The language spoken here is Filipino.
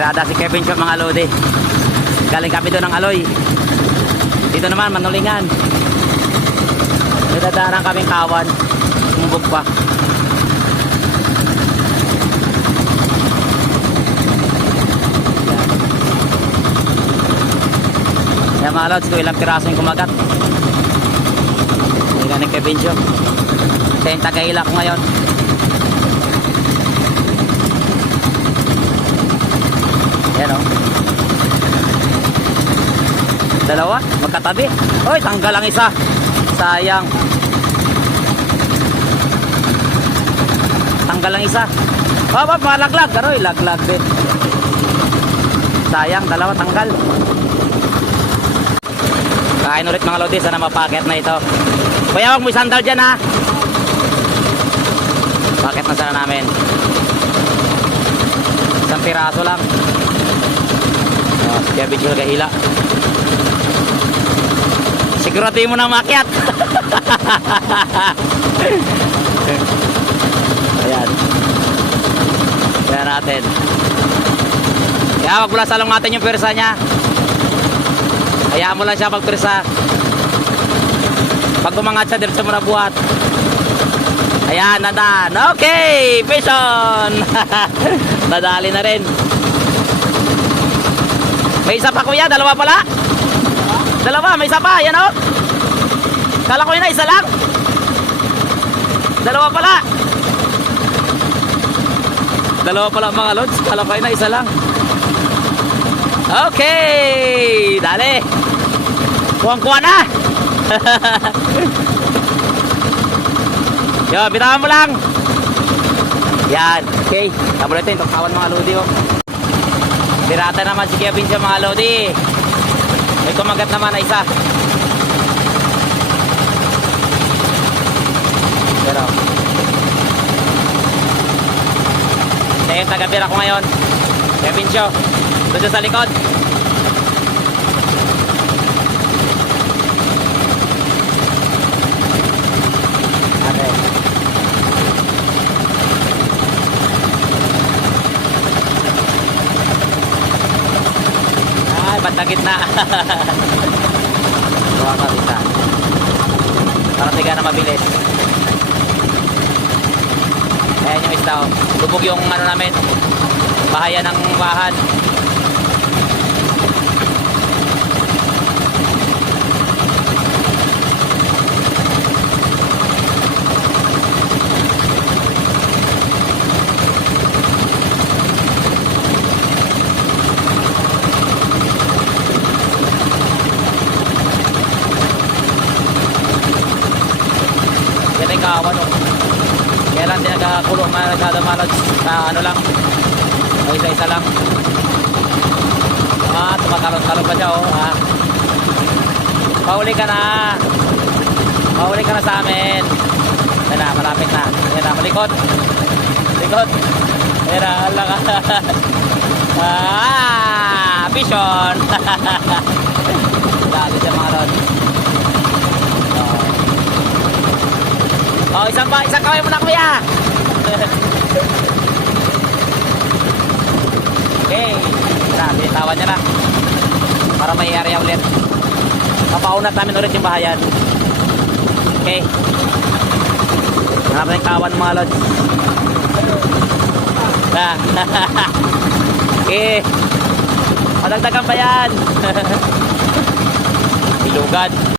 Tirada si Kevin Shop mga lodi. Galing kami doon ng Aloy. Dito naman Manulingan. Nadadaanan kaming kawan. Sumubog pa. Yan mga lods, kung ilang piraso yung kumagat. Hindi ka Kevin Shop. Ito yung tagahila ko ngayon. Yan o. Dalawa, magkatabi. Oy, tanggal ang isa. Sayang. Tanggal ang isa. Oh, malaglag. Aroy, laglag din. Sayang, dalawa tanggal. Kain ulit mga lodi, sana mapaket na ito. Kuya, huwag mo isandal dyan ha. Paket na sana namin. Isang piraso lang. Kaya video kahila. Sigurado mo na makiat. Ayan. Kaya natin. Kaya wag mo lang salong natin yung persa niya. Hayaan mo lang siya magpersa. Pag umangat siya, diretso mo na buhat. Ayan, nadan. Okay, fish on. Nadali na rin. May isa pa kuya, dalawa pala. Dalawa, may isa pa, yan o. Kala ko yun na, isa lang. Dalawa pala. Dalawa pala mga lods. Kala ko yun na, isa lang. Okay, dali. Kuwang-kuwa na. Yo, bitawan mo lang. Yan, okay. Tapos ito yung kawan mga lodi o. Pirata naman si Kevin siya mga lodi. May kumagat naman na isa. Pero ito yung tagabira ko ngayon. Kevin siya. Doon sa likod. Okay. Ay, banda gitna. Buwa ka isa. Para tiga na mabilis. Ayan yung isda. Lubog yung ano namin. Bahayan ng bahan. Yan ay kawan o. Kaya lang din nagkakulong na nagkadamalad na ano lang. O isa-isa lang. Tumatalon-talon pa siya o. Pauli ka na. Pauli ka na sa amin. Yan na, malapit na. Yan na, malikot. Likot. Yan na, ala ka. Vision. Dali siya mga lod. Oh, isang kaway mo na kuya. Okay. Grabe, tawa niya na. Para may area ulit. Papaunat namin ulit yung bahayan. Okay. Hanap na yung kawan mga lods. Okay. Madagdagan pa yan. Ilugad.